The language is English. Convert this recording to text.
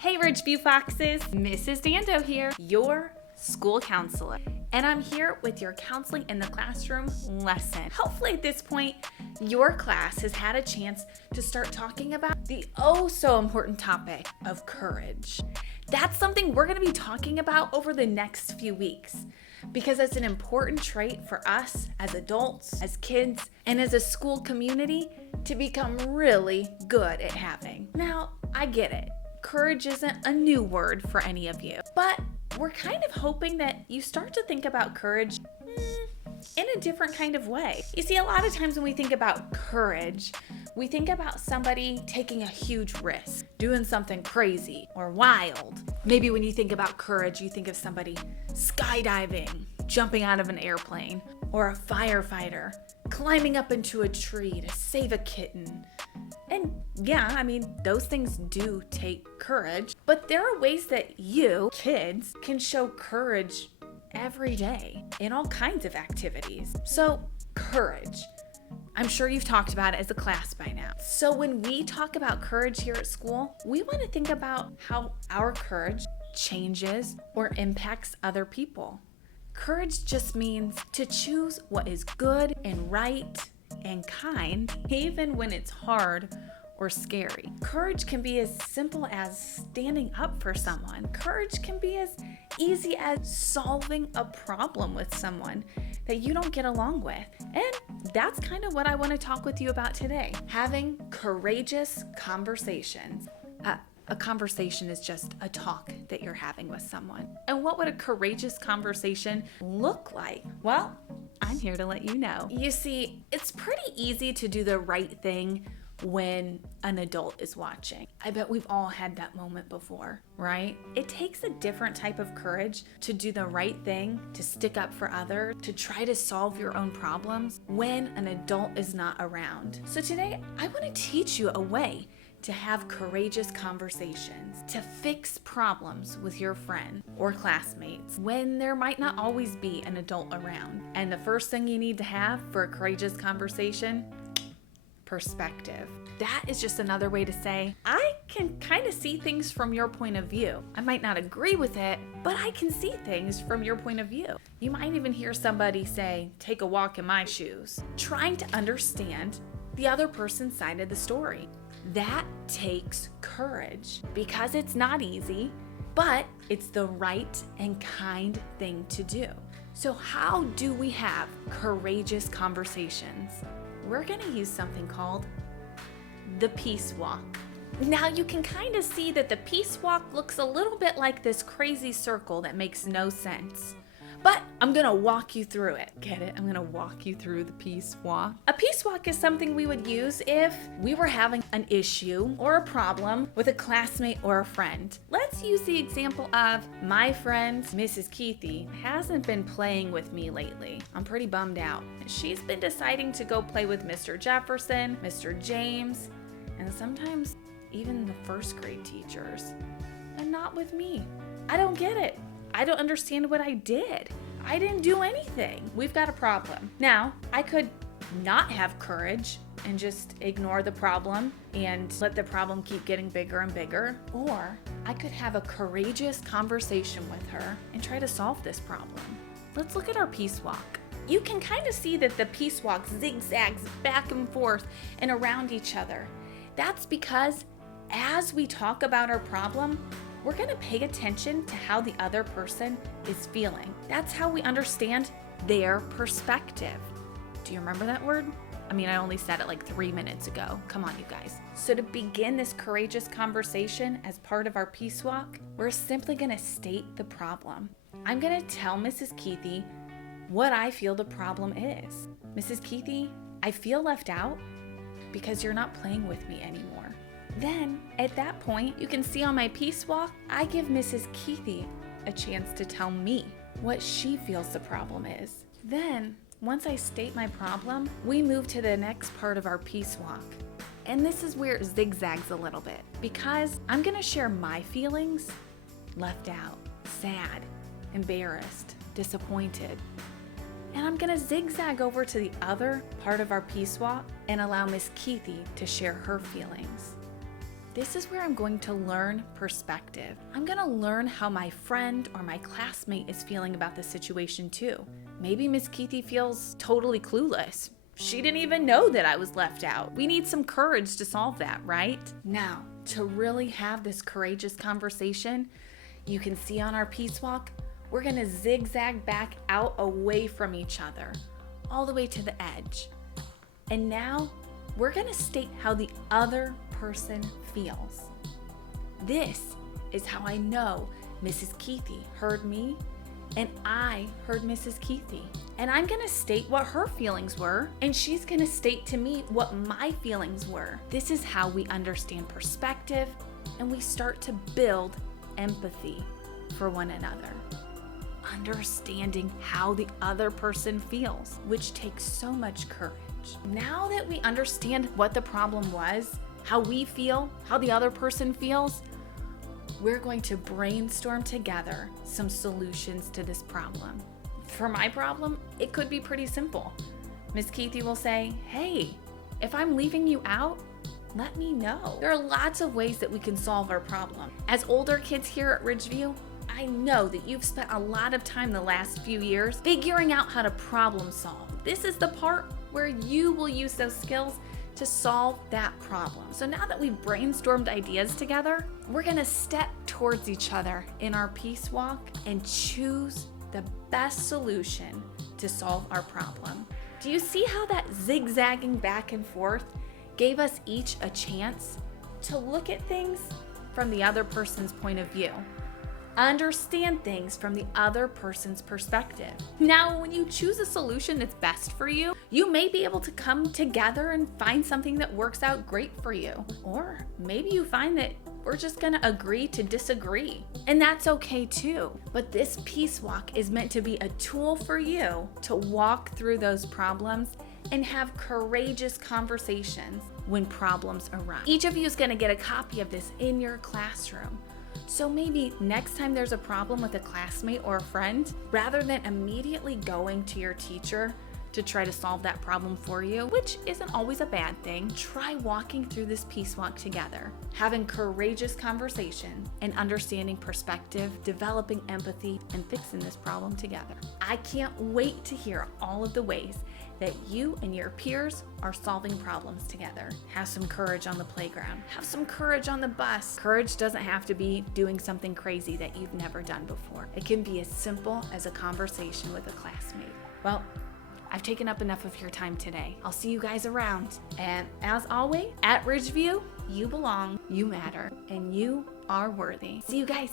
Hey Ridgeview Foxes, Mrs. Dando here, your school counselor. And I'm here with your Counseling in the Classroom lesson. Hopefully at this point, your class has had a chance to start talking about the oh so important topic of courage. That's something we're going to be talking about over the next few weeks because it's an important trait for us as adults, as kids, and as a school community to become really good at having. Now, I get it. Courage isn't a new word for any of you, but we're kind of hoping that you start to think about courage in a different kind of way. You see, a lot of times when we think about courage, we think about somebody taking a huge risk, doing something crazy or wild. Maybe when you think about courage, you think of somebody skydiving, jumping out of an airplane, or a firefighter climbing up into a tree to save a kitten. And yeah, I mean, those things do take courage, but there are ways that you, kids, can show courage every day in all kinds of activities. So, courage. I'm sure you've talked about it as a class by now. So when we talk about courage here at school, we want to think about how our courage changes or impacts other people. Courage just means to choose what is good and right and kind, even when it's hard or scary. Courage can be as simple as standing up for someone. Courage can be as easy as solving a problem with someone that you don't get along with. And that's kind of what I want to talk with you about today. Having courageous conversations. A conversation is just a talk that you're having with someone. And what would a courageous conversation look like? Well, I'm here to let you know. You see, it's pretty easy to do the right thing when an adult is watching. I bet we've all had that moment before, right? It takes a different type of courage to do the right thing, to stick up for others, to try to solve your own problems when an adult is not around. So today, I want to teach you a way to have courageous conversations, to fix problems with your friend or classmates when there might not always be an adult around. And the first thing you need to have for a courageous conversation, perspective. That is just another way to say, I can kind of see things from your point of view. I might not agree with it, but I can see things from your point of view. You might even hear somebody say, take a walk in my shoes, trying to understand the other person's side of the story. That takes courage because it's not easy, but it's the right and kind thing to do. So how do we have courageous conversations? We're going to use something called the peace walk. Now you can kind of see that the peace walk looks a little bit like this crazy circle that makes no sense. But I'm going to walk you through it. Get it? I'm going to walk you through the peace walk. A peace walk is something we would use if we were having an issue or a problem with a classmate or a friend. Let's use the example of my friend, Mrs. Keithy, hasn't been playing with me lately. I'm pretty bummed out. She's been deciding to go play with Mr. Jefferson, Mr. James, and sometimes even the first grade teachers, and not with me. I don't get it. I don't understand what I did. I didn't do anything. We've got a problem. Now, I could not have courage and just ignore the problem and let the problem keep getting bigger and bigger. Or I could have a courageous conversation with her and try to solve this problem. Let's look at our peace walk. You can kind of see that the peace walk zigzags back and forth and around each other. That's because as we talk about our problem, we're going to pay attention to how the other person is feeling. That's how we understand their perspective. Do you remember that word? I mean, I only said it like 3 minutes ago. Come on, you guys. So to begin this courageous conversation as part of our peace walk, we're simply going to state the problem. I'm going to tell Mrs. Keithy what I feel the problem is. Mrs. Keithy, I feel left out because you're not playing with me anymore. Then, at that point, you can see on my peace walk, I give Mrs. Keithy a chance to tell me what she feels the problem is. Then, once I state my problem, we move to the next part of our peace walk. And this is where it zigzags a little bit because I'm going to share my feelings, left out, sad, embarrassed, disappointed. And I'm going to zigzag over to the other part of our peace walk and allow Miss Keithy to share her feelings. This is where I'm going to learn perspective. I'm going to learn how my friend or my classmate is feeling about the situation too. Maybe Miss Keithy feels totally clueless. She didn't even know that I was left out. We need some courage to solve that, right? Now, to really have this courageous conversation, you can see on our peace walk, we're gonna zigzag back out away from each other, all the way to the edge. And now, we're gonna state how the other person feels. This is how I know Mrs. Keithy heard me and I heard Mrs. Keithy. And I'm gonna state what her feelings were, and she's gonna state to me what my feelings were. This is how we understand perspective, and we start to build empathy for one another. Understanding how the other person feels, which takes so much courage. Now that we understand what the problem was, how we feel, how the other person feels, we're going to brainstorm together some solutions to this problem. For my problem, it could be pretty simple. Miss Keithy will say, hey, if I'm leaving you out, let me know. There are lots of ways that we can solve our problem. As older kids here at Ridgeview, I know that you've spent a lot of time the last few years figuring out how to problem solve. This is the part where you will use those skills to solve that problem. So now that we've brainstormed ideas together, we're gonna step towards each other in our peace walk and choose the best solution to solve our problem. Do you see how that zigzagging back and forth gave us each a chance to look at things from the other person's point of view? Understand things from the other person's perspective. Now, when you choose a solution that's best for you, you may be able to come together and find something that works out great for you. Or maybe you find that we're just gonna agree to disagree. And that's okay too. But this peace walk is meant to be a tool for you to walk through those problems and have courageous conversations when problems arise. Each of you is gonna get a copy of this in your classroom. So maybe next time there's a problem with a classmate or a friend, rather than immediately going to your teacher to try to solve that problem for you, which isn't always a bad thing, try walking through this peace walk together, having courageous conversation and understanding perspective, developing empathy, and fixing this problem together. I can't wait to hear all of the ways that you and your peers are solving problems together. Have some courage on the playground. Have some courage on the bus. Courage doesn't have to be doing something crazy that you've never done before. It can be as simple as a conversation with a classmate. Well, I've taken up enough of your time today. I'll see you guys around. And as always, at Ridgeview, you belong, you matter, and you are worthy. See you guys.